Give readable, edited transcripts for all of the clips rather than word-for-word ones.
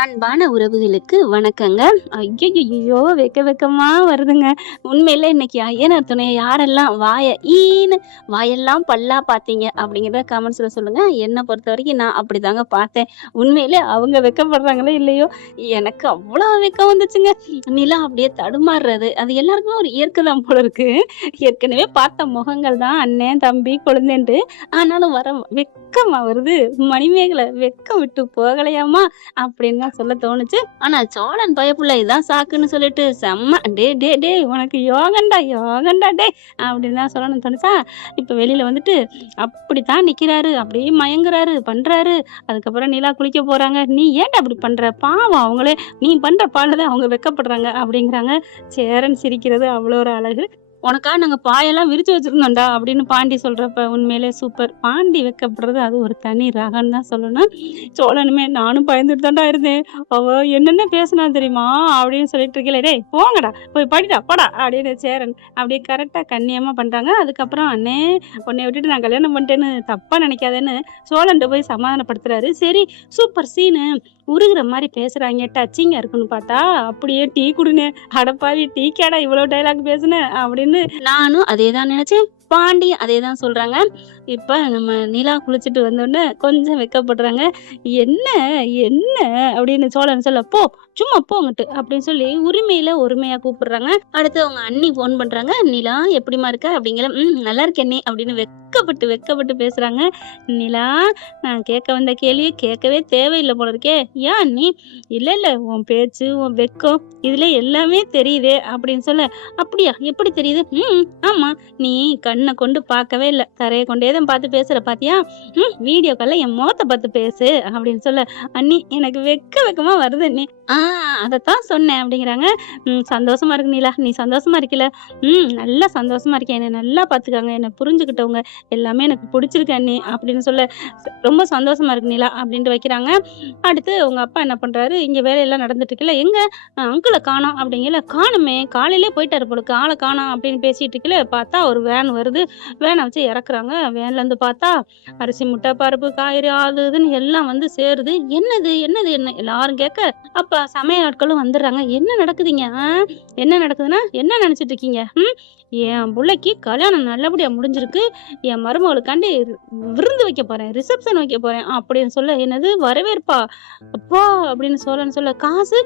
அன்பான உறவுகளுக்கு வணக்கங்க. ஐய்யய்யோ! வெக்க வெக்கமா வருதுங்க. உண்மையிலே இன்னைக்கு ஐயனார் துணைய யாரெல்லாம் வாயெல்லாம் பல்லா பார்த்தீங்க அப்படிங்கிறத கமெண்ட்ஸ்ல சொல்லுங்க. என்ன பொறுத்தவரைக்கும் நான் அப்படிதாங்க பார்த்தேன். உண்மையிலே அவங்க வெட்கப்படுறாங்களோ இல்லையோ, எனக்கு அவ்வளோ வெட்கம் வந்துச்சுங்க. நிலா அப்படியே தடுமாறுறது, அது எல்லாருக்குமே ஒரு இயற்கை தான் போல இருக்கு. ஏற்கனவே பார்த்த முகங்கள் தான் அண்ணன், தம்பி, குழந்தைன்ட்டு. ஆனாலும் வெட்கமா வருது. மணிமேகலை வெட்கம் விட்டு போகலையாம்மா? அப்படின்னு தான் சொல்ல தோணுச்சு. ஆனா சோழன் பயப்புள்ள இதான் சாக்குன்னு சொல்லிட்டு செம்ம டேய் உனக்கு யோகண்டா டேய் அப்படின்னு தான் சொல்லணும்னு தோணுச்சா. இப்ப வெளியில வந்துட்டு அப்படித்தான் நிக்கிறாரு, அப்படியே மயங்குறாரு, பண்றாரு. அதுக்கப்புறம் நிலா குளிக்க போறாங்க. நீ ஏன்டா அப்படி பண்ற? பாவம் அவங்களே, நீ பண்ற பாடுதான் அவங்க வெட்கப்படுறாங்க அப்படிங்கிறாங்க. சேரன் சிரிக்கிறது அவ்வளோ ஒரு அழகு. உனக்கா நாங்க பாயெல்லாம் விரிச்சு வச்சிருந்தோம்டா அப்படின்னு பாண்டி சொல்றப்ப உண்மையிலே சூப்பர். பாண்டி வைக்கப்படுறது அது ஒரு தனி ரகம்னு தான் சொல்லணும். சோழனுமே நானும் பயந்துட்டு தான்டா இருந்தேன். அவ என்னென்ன பேசுனா தெரியுமா அப்படின்னு சொல்லிட்டு இருக்கல, டேய் போங்கடா போய் படிடா போடா அப்படின்னு சேரன் அப்படியே கரெக்டா கண்ணியமா பண்றாங்க. அதுக்கப்புறம் அண்ணே உன்னை விட்டுட்டு நான் கல்யாணம் பண்ணிட்டேன்னு தப்பா நினைக்காதேன்னு சோழன்ட்ட போய் சமாதானப்படுத்துறாரு. சரி சூப்பர் சீனு, உருகுற மாதிரி பேசுறாங்க, டச்சிங்கா இருக்குன்னு பார்த்தா அப்படியே டீ குடுனே, அடப்பாவி டீ கேடா இவ்வளவு டைலாக் பேசுன அப்படின்னு நானும் அதேதான் நினைச்சேன். பாண்டியும் அதேதான் சொல்றாங்க. இப்ப நம்ம நிலா குளிச்சுட்டு வந்தோடனே கொஞ்சம் வெட்கப்படுறாங்க. என்ன என்ன அப்படின்னு சோழன் சொல்ல, போ சும்மா போங்கட்டு அப்படின்னு சொல்லி உரிமையில ஒருமையா கூப்பிடுறாங்க. அடுத்து அவங்க அண்ணி போன் பண்றாங்க. நிலா எப்படிமா இருக்க அப்படிங்கிற, நல்லா இருக்கேன் அண்ணி அப்படின்னு வெட்கப்பட்டு பேசுறாங்க. நிலா, நான் கேட்க வந்த கேள்வி கேட்கவே தேவையில்லை போல இருக்கே. ஏன் அண்ணி? இல்ல உன் பேச்சு உன் வெட்கம் இதுல எல்லாமே தெரியுதே அப்படின்னு சொல்ல, அப்படியா எப்படி தெரியுது? ஆமா, நீ கண்ணை கொண்டு பார்க்கவே இல்லை, தரையை கொண்டே தான் பார்த்து பேசுற பாத்தியா? வீடியோ கால்ல என் முகத்தை பார்த்து பேசு அப்படின்னு சொல்ல, அண்ணி எனக்கு வெக்கமா வருது அண்ணி. அதைத்தான் சொன்னேன் அப்படிங்கிறாங்க. சந்தோஷமா இருக்கு நிலா, நீ சந்தோஷமா இருக்கல? நல்லா சந்தோஷமா இருக்கேன், என்னை நல்லா பார்த்துக்காங்க, என்னை புரிஞ்சுக்கிட்டவங்க எல்லாமே எனக்கு பிடிச்சிருக்கு அண்ணி அப்படின்னு சொல்ல, ரொம்ப சந்தோஷமா இருக்கு நிலா அப்படின்ட்டு வைக்கிறாங்க. அடுத்து உங்க அப்பா என்ன பண்றாரு, இங்க வேலையெல்லாம் நடந்துட்டு இருக்குல்ல, எங்க அங்கிளை காணோம் அப்படிங்கல, காணுமே காலையிலே போயிட்டாரு போலுக்கு, ஆளை காணோம் அப்படின்னு பேசிட்டு இருக்கல, பார்த்தா ஒரு வேன் வருது. வேனை வச்சு இறக்குறாங்க. வேன்ல இருந்து பார்த்தா அரிசி முட்டை பருப்பு காய்கறி அது இதுன்னு எல்லாம் வந்து சேருது. என்னது என்ன எல்லாரும் கேட்க, அப்ப சமய ஆட்களும் வந்துடுறாங்க. என்ன நடக்குதுங்க? என்ன நடக்குதுன்னா என்ன நினைச்சிட்டு இருக்கீங்க? என் பிள்ளைக்கு கல்யாணம் நல்லபடியா முடிஞ்சிருக்கு, என் மருமகளுக்காண்டி விருந்து வைக்க போறேன், ரிசப்ஷன் வைக்க போறேன் அப்படின்னு சொல்ல, என்னது வரவேற்பா அப்பா அப்படின்னு சொல்ல, காசு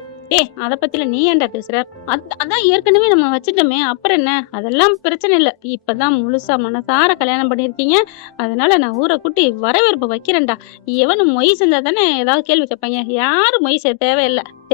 அத பத்தில நீ ஏன்டா பேசுற? அதான் ஏற்கனவே நம்ம வச்சுட்டோமே, அப்புறம் என்ன? அதெல்லாம் பிரச்சனை இல்ல. இப்பதான் முழுசா மனசார கல்யாணம் பண்ணிருக்கீங்க, அதனால நான் ஊரை கூட்டி வரவேற்பு வைக்கிறேன்டா. எவனும் மொய் செஞ்சா தானே ஏதாவது கேள்வி கேட்பாங்க. யாரும் மொய் செய்ய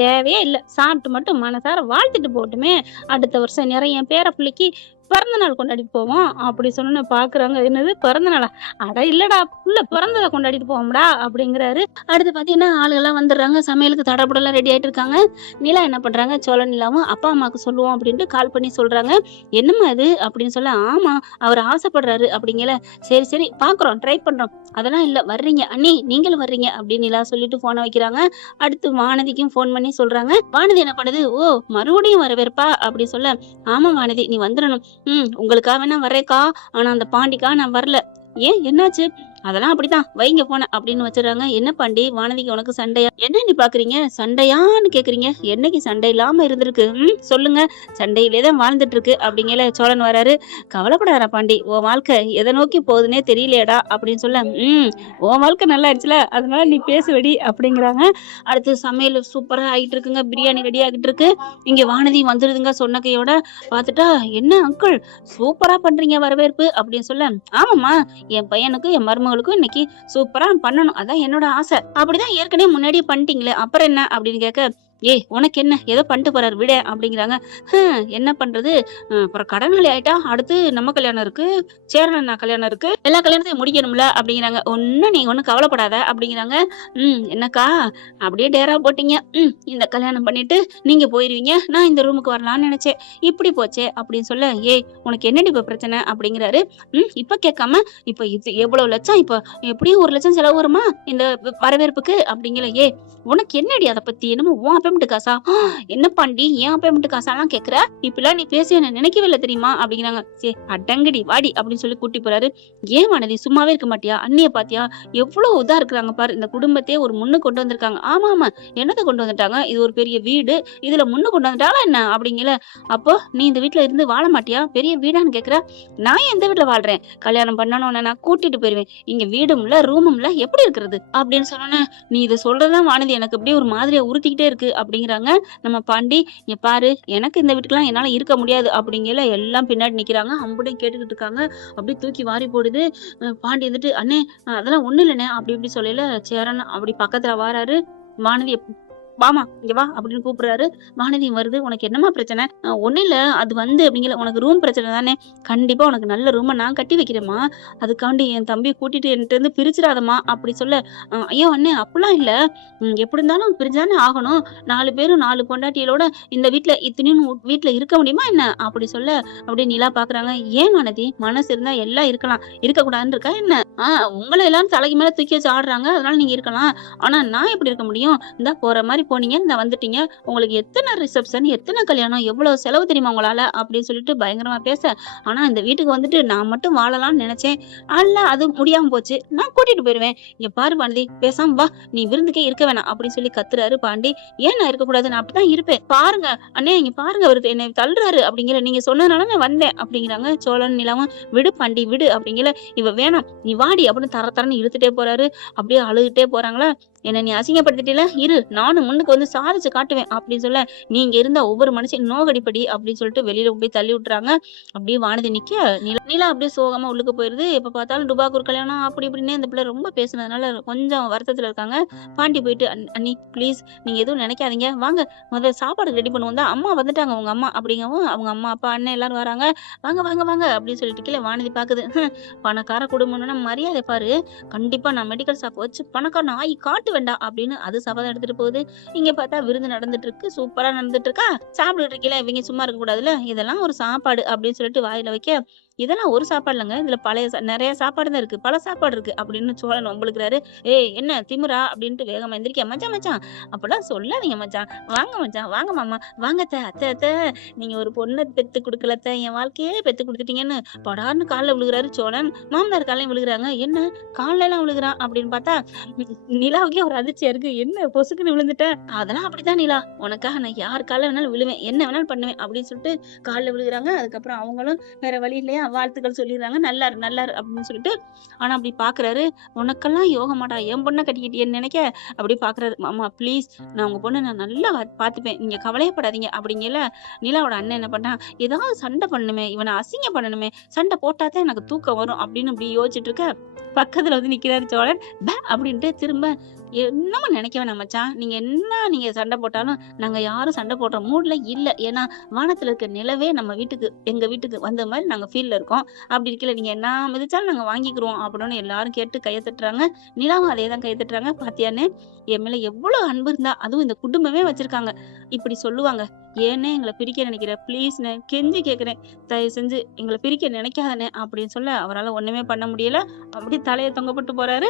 தேவையே இல்ல. சாப்பிட்டு மட்டும் மனசார வாழ்த்துட்டு போட்டுமே. அடுத்த வருஷம் நிறைய என் பேர பிள்ளைக்கு பிறந்த நாள் கொண்டாடிட்டு போவோம் அப்படி சொன்னு பாக்குறாங்க. என்னது பிறந்த நாளா? அட இல்லடா, புள்ள பிறந்ததை கொண்டாடிட்டு போவோம்டா அப்படிங்கிறாரு. அடுத்து பாத்தீங்கன்னா ஆளுகள்லாம் வந்துடுறாங்க. சமையலுக்கு தடபுடலாம் ரெடி ஆயிட்டு இருக்காங்க. நிலா என்ன பண்றாங்க, சோழ நிலாவும் அப்பா அம்மாவுக்கு சொல்லுவோம் அப்படின்ட்டு கால் பண்ணி சொல்றாங்க. என்னம்மா இது அப்படின்னு சொல்ல, ஆமா அவர் ஆசைப்படுறாரு அப்படிங்கல. சரி பாக்குறோம், ட்ரை பண்றோம். அதெல்லாம் இல்ல, வர்றீங்க அண்ணி, நீங்களும் வர்றீங்க அப்படின்னு நிலா சொல்லிட்டு போனை வைக்கிறாங்க. அடுத்து வானதிக்கும் போன் பண்ணி சொல்றாங்க. வானதி என்ன பண்ணுது, ஓ மறுபடியும் வரவேற்பா அப்படி சொல்ல, ஆமா வானதி நீ வந்துடணும், உங்களுக்காக வேணா வர்றேக்கா, ஆனா அந்த பாண்டிக்கா நான் வரல. ஏன் என்னாச்சு? அதெல்லாம் அப்படித்தான், வைங்க போன அப்படின்னு வச்சிடறாங்க. என்ன பாண்டி, வானதிக்கு உனக்கு சண்டையா? என்ன நீ பாக்குறீங்க, சண்டையான்னு கேக்குறீங்க? என்னைக்கு சண்டை இல்லாம இருந்திருக்கு? சொல்லுங்க, சண்டையிலே தான் வாழ்ந்துட்டு இருக்கு அப்படிங்கல. சோழன் வராரு. கவலைப்படாத பாண்டி, உன் வாழ்க்கை எதை நோக்கி போகுதுன்னே தெரியலையடா அப்படின்னு சொல்ல, உன் வாழ்க்கை நல்லா ஆயிடுச்சுல, அதனால நீ பேசுவடி அப்படிங்கிறாங்க. அடுத்து சமையல் சூப்பரா ஆகிட்டு இருக்குங்க. பிரியாணி ரெடி ஆகிட்டு இருக்கு. இங்க வானதி வந்துருதுங்க சொன்ன கையோட. பார்த்துட்டா, என்ன அங்கிள் சூப்பரா பண்றீங்க வரவேற்பு அப்படின்னு சொல்ல, ஆமாம்மா, என் பையனுக்கும் என் மருமகளுக்கும் இன்னைக்கு சூப்பரா பண்ணணும், அதான் என்னோட ஆசை. அப்படிதான் ஏற்கனவே முன்னாடியே பண்ணிட்டீங்களே, அப்புறம் என்ன அப்படின்னு கேட்க, உனக்கு என்ன, ஏதோ பண்ணிட்டு போறாரு விட அப்படிங்கிறாங்க. என்ன பண்றது, அப்புறம் கடனாளி ஆயிட்டா, அடுத்து நம்ம கல்யாணம் இருக்கு, சேரனா கல்யாணம் இருக்கு, எல்லா கல்யாணத்தையும் முடிக்கணும்ல அப்படிங்கிறாங்க. நீ ஒன்னும் கவலைப்படாத அப்படிங்கிறாங்க. என்னக்கா அப்படியே டேரா போட்டீங்க, இந்த கல்யாணம் பண்ணிட்டு நீங்க போயிருவீங்க, நான் இந்த ரூமுக்கு வரலாம்னு நினைச்சேன், இப்படி போச்சே அப்படின்னு சொல்ல, உனக்கு என்னடி இப்ப பிரச்சனை அப்படிங்கிறாரு. இப்ப கேட்காம, இப்ப இது எவ்வளவு லட்சம், இப்ப எப்படியும் 1 லட்சம் செலவு வருமா இந்த வரவேற்புக்கு அப்படிங்கிற. உனக்கு என்னடி அதை பத்தி, என்னமோ உன் அப்பேமெண்ட் காசா? என்ன பாண்டி ஏன் அப்பேமெண்ட் காசாலாம் கேக்குற? இப்படிலாம் நீ பேசி என்ன நினைக்கவே இல்ல தெரியுமா அப்படிங்கிறாங்க. சரி அடங்கடி வாடி அப்படின்னு சொல்லி கூட்டி போறாரு. ஏன் வானதி சும்மாவே இருக்க மாட்டியா? அண்ணிய பாத்தியா எவ்வளவு இதா இருக்கிறாங்க பாரு, இந்த குடும்பத்தையே ஒரு முன்னு கொண்டு வந்திருக்காங்க. ஆமா ஆமா என்னத்தை கொண்டு வந்துட்டாங்க, இது ஒரு பெரிய வீடு, இதுல முன்னு கொண்டு வந்துட்டாங்களா என்ன அப்படிங்கல. அப்போ நீ இந்த வீட்டுல இருந்து வாழ மாட்டியா? பெரிய வீடான்னு கேக்குற. நான் எந்த வீட்டுல வாழ்றேன்? கல்யாணம் பண்ணணும்னு நான் கூட்டிட்டு போயிருவேன். இங்க வீடும் இல்ல ரூமும் இல்ல, எப்படி இருக்கிறது அப்படின்னு சொன்னோன்னே, நீ இதை சொல்றதுதான் வானதி எனக்கு அப்படியே ஒரு மாதிரியா உறுத்திக்கிட்டே இருக்கு அப்படிங்கிறாங்க நம்ம பாண்டி. இங்க பாரு, எனக்கு இந்த வீட்டுக்குலாம் என்னால இருக்க முடியாது அப்படிங்கல. எல்லாம் பின்னாடி நிக்கிறாங்க, அம்புடையும் கேட்டுக்கிட்டு இருக்காங்க. அப்படியே தூக்கி வாரி போடுது. பாண்டி வந்துட்டு அண்ணே அதெல்லாம் ஒண்ணு இல்லைண்ணே அப்படி இப்படி சொல்லல. சேரன் அப்படி பக்கத்துல வாராரு. வானதி வாமா இங்க வா அப்படின்னு கூப்பிடுறாரு. வானதி வருது. உனக்கு என்னமா பிரச்சனை? ஒண்ணும் இல்ல, அது வந்து அப்படிங்கல. உனக்கு ரூம் பிரச்சனை தானே? கண்டிப்பா உனக்கு நல்ல ரூமை நான் கட்டி வைக்கிறேம்மா, அதுக்காண்டி என் தம்பியை கூட்டிட்டு என்கிட்ட இருந்து பிரிச்சிடாதம்மா அப்படி சொல்ல. ஐயோ அண்ணே அப்படிலாம் இல்ல, எப்படி இருந்தாலும் பிரிஞ்சுதானே ஆகணும். 4 பேரும் 4 பொண்டாட்டிகளோட இந்த வீட்டுல இத்தனையும் வீட்டுல இருக்க முடியுமா என்ன அப்படி சொல்ல. அப்படியே நிலா பாக்குறாங்க. ஏன் வானதி, மனசு இருந்தா எல்லாம் இருக்கலாம், இருக்கக்கூடாதுன்னு இருக்கா என்ன? உங்களை எல்லாரும் தலைக்கு மேல தூக்கி வச்சு ஆடுறாங்க, அதனால நீங்க இருக்கலாம். ஆனா நான் எப்படி இருக்க முடியும்? இந்த போற மாதிரி போனீங்க, இந்த வந்துட்டீங்க, உங்களுக்கு எத்தனை ரிசப்ஷன், எத்தனை கல்யாணம், எவ்வளவு செலவு தெரியுமா உங்களால அப்படின்னு சொல்லிட்டு பயங்கரமா பேச. ஆனா இந்த வீட்டுக்கு வந்துட்டு நான் மட்டும் வாழலாம்னு நினைச்சேன், அல்ல அது முடியாம போச்சு, நான் கூட்டிட்டு போயிருவேன். இங்க பாரு பாண்டி, பேசாம வா, நீ விருந்துக்கே இருக்க வேணாம் அப்படின்னு சொல்லி கத்துறாரு பாண்டி. ஏன் நான் இருக்கக்கூடாது? நான் அப்படிதான் இருப்பேன். பாருங்க அண்ணே, இங்க பாருங்க வருது, என்னை தள்ளுறாரு அப்படிங்கிற. நீங்க சொன்னதுனால நான் வந்தேன் அப்படிங்கிறாங்க. சோழன் நிலாவும் விடு பாண்டி விடு அப்படிங்கிற. இவ வேணாம் நீ வாடி அப்படின்னு தரன்னு இழுத்துட்டே போறாரு. அப்படியே அழுதுட்டே போறாங்களா. என்ன நீ அசிங்கப்படுத்திட்டீல, இரு நானும் முன்னுக்கு வந்து சாதிச்சு காட்டுவேன் அப்படின்னு சொல்ல. நீங்க இருந்த ஒவ்வொரு மனுஷன் நோகடிப்படி அப்படின்னு சொல்லிட்டு வெளியில போய் தள்ளி விட்டுறாங்க. அப்படியே வானதி நிக்க. நிலா அப்படியே சோகமா உள்ளுக்கு போயிருது. எப்ப பார்த்தாலும் டுபாக்கூர் கல்யாணம் அப்படி இப்படின்னு இந்த பிள்ளை ரொம்ப பேசுனதுனால கொஞ்சம் வருத்தத்துல இருக்காங்க. பாண்டி போயிட்டு அண்ணி ப்ளீஸ் நீங்க எதுவும் நினைக்காதீங்க, வாங்க முதல்ல சாப்பாடு ரெடி பண்ணுவோம் தான், அம்மா வந்துட்டாங்க உங்க அம்மா அப்படிங்கவும். அவங்க அம்மா அப்பா அண்ணன் எல்லாரும் வராங்க. வாங்க வாங்க வாங்க அப்படின்னு சொல்லிட்டு கீழே வானதி பாக்குது. பணக்கார குடும்பம்னா மரியாதை பாரு, கண்டிப்பா நான் மெடிக்கல் ஷாப் வச்சு பணக்காரன் ஆகி காட்டு வேண்டாம் அப்படின்னு அது சபதம் எடுத்துட்டு போகுது. இங்க பார்த்தா விருந்து நடந்துட்டு இருக்கு, சூப்பரா நடந்துட்டு இருக்கா. சாப்பிட்டுட்டு இருக்கீங்களா, இவங்க சும்மா இருக்க கூடாதுல்ல, இதெல்லாம் ஒரு சாப்பாடு அப்படின்னு சொல்லிட்டு வாயில வைக்க. இதெல்லாம் ஒரு சாப்பாடு இல்லைங்க, இதுல பழைய நிறைய சாப்பாடு தான் இருக்கு, பல சாப்பாடு இருக்கு அப்படின்னு சோழன் வம்பளுக்குறாரு. ஏய் என்ன திமுறா அப்படின்ட்டு வேகமா எந்திரிக்க. மச்சான் மச்சான் அப்படிலாம் சொல்லாதீங்க மச்சான், வாங்க மச்சான் வாங்க மாமா வாங்க அத்தை அத்தை, நீங்க ஒரு பொண்ணை பெத்து கொடுக்கல அத்தை, என் வாழ்க்கையே பெத்து கொடுத்துட்டீங்கன்னு படார்னு காலில் விழுகிறாரு சோழன். மாமனார் காலையும் விழுகிறாங்க. என்ன காலில எல்லாம் விழுகிறான் அப்படின்னு பார்த்தா நிலாவுக்கே ஒரு அதிர்ச்சியா இருக்கு. என்ன பொசுக்குன்னு விழுந்துட்டேன்? அதெல்லாம் அப்படிதான் நிலா, உனக்காக நான் யார் காலில் வேணாலும் விழுவேன், என்ன வேணாலும் பண்ணுவேன் அப்படின்னு சொல்லிட்டு காலில் விழுகிறாங்க. அதுக்கப்புறம் அவங்களும் வேற வழி இல்லையா வாழ்த்துக்கள் சொல்லிடுறாங்க, நல்லாரு நல்லாரு அப்படின்னு சொல்லிட்டு. ஆனா அப்படி பாக்குறாரு. உனக்கெல்லாம் யோக மாட்டா, என் பொண்ணை கட்டிக்கிட்டேன்னு நினைக்க. அப்படி பாக்குறாரு. மாமா ப்ளீஸ், நான் உங்க பொண்ணை நான் நல்லா பாத்துப்பேன், நீங்க கவலையப்படாதீங்க அப்படிங்கல. நிலாவோட அண்ணன் என்ன பண்ணா, ஏதாவது சண்டை பண்ணணுமே, இவனை அசிங்க பண்ணணுமே, சண்டை போட்டாதான் எனக்கு தூக்கம் வரும் அப்படின்னு அப்படி யோசிச்சுட்டு இருக்க. பக்கத்துல வந்து நிக்கிறாரு சோழன். அப்படின்ட்டு திரும்ப என்னமோ நினைக்க வேணாம் மச்சான், நீங்க சண்டை போட்டாலும் நாங்க யாரும் சண்டை போடுற மூட்ல இல்ல. ஏன்னா வானத்துல இருக்க நிலவே நம்ம வீட்டுக்கு எங்க வீட்டுக்கு வந்த மாதிரி நாங்க ஃபீல்ல இருக்கோம். அப்படி இருக்கல நீங்க என்ன மிதிச்சாலும் நாங்க வாங்கிக்கிறோம் அப்படின்னு எல்லாரும் கேட்டு கையை தட்டுறாங்க. நிலாவும் அதே தான் கையை தட்டுறாங்க. பாத்தியான்னு என் மேல எவ்வளவு அன்பு இருந்தா அதுவும் இந்த குடும்பமே வச்சிருக்காங்க, இப்படி சொல்லுவாங்க. ஏன்னே எங்களை பிரிக்க நினைக்கிற, ப்ளீஸ்ண்ணே கெஞ்சி கேட்குறேன், தயவு செஞ்சு எங்களை பிரிக்க நினைக்காதனே அப்படின்னு சொல்ல. அவரால் ஒண்ணுமே பண்ண முடியல. அப்படி தலையை தொங்கப்பட்டு போறாரு.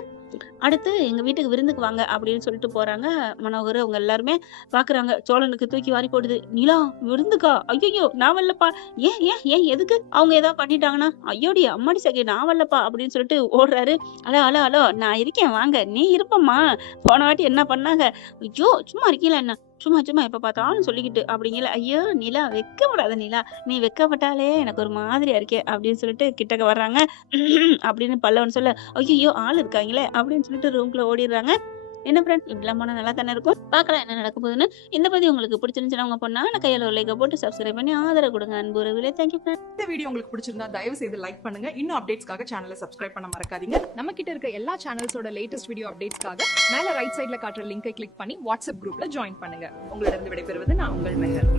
அடுத்து எங்க வீட்டுக்கு விருந்துக்கு வாங்க அப்படின்னு சொல்லிட்டு போறாங்க. மனோகர் அவங்க எல்லாருமே பாக்குறாங்க. சோழனுக்கு தூக்கி வாரி போடுது. நிலா விருந்துக்கா? ஐயோ நான் வரலப்பா. ஏன் ஏன் ஏன் எதுக்கு? அவங்க ஏதாவது பண்ணிட்டாங்கன்னா? ஐயோடி அம்மாடி சகி நான் வரலப்பா அப்படின்னு சொல்லிட்டு ஓடுறாரு. அலோ அலோ அலோ நான் இருக்கேன் வாங்க, நீ இருப்பம்மா, போன வாட்டி என்ன பண்ணாங்க? ஐயோ சும்மா இருக்கீங்களா என்ன, சும்மா சும்மா எப்ப பார்த்தாலும் சொல்லிக்கிட்டு அப்படிங்கல. ஐயோ நிலா வெக்கப்படாத நிலா, நீ வெக்கப்பட்டாலே எனக்கு ஒரு மாதிரியா இருக்கே அப்படின்னு சொல்லிட்டு கிட்டக்க வர்றாங்க. அப்படின்னு பல்லவன் சொல்ல. ஐயோ ஆள் இருக்காங்களே அப்படின்னு சொல்லிட்டு ரூம்குள்ள ஓடிடுறாங்க. என்ன ஃப்ரெண்ட், இப்படிலாம் போனா நல்லா தானே இருக்கும். பார்க்கலாம் என்ன நடக்க போகுதுன்னு. இந்த பதிவு உங்களுக்கு பிடிச்சிருந்துச்சுன்னா உங்க பொண்ணான கையில ஒரு லைக்கை போட்டு சப்ஸ்கிரைப் பண்ணி ஆதரவு கொடுங்க. அன்பு உறவுகளே, தேங்க்யூ ஃப்ரெண்ட். இந்த வீடியோ உங்களுக்கு பிடிச்சிருந்தா தயவு செய்து லைக் பண்ணுங்க. இன்னும் அப்டேட்ஸ்க்காக சேனலை சப்ஸ்கிரைப் பண்ண மறக்காதீங்க. நம்ம கிட்ட இருக்க எல்லா சேனல்ஸோட லேட்டஸ்ட் வீடியோ அப்டேட்ஸ்க்காக மேல ரைட் சைடுல காட்டுற லிங்கை கிளிக் பண்ணி வாட்ஸ்அப் குரூப்ல ஜாயின் பண்ணுங்க. உங்களிடம் விடைபெறுவது நான் உங்கள் மெஹர்.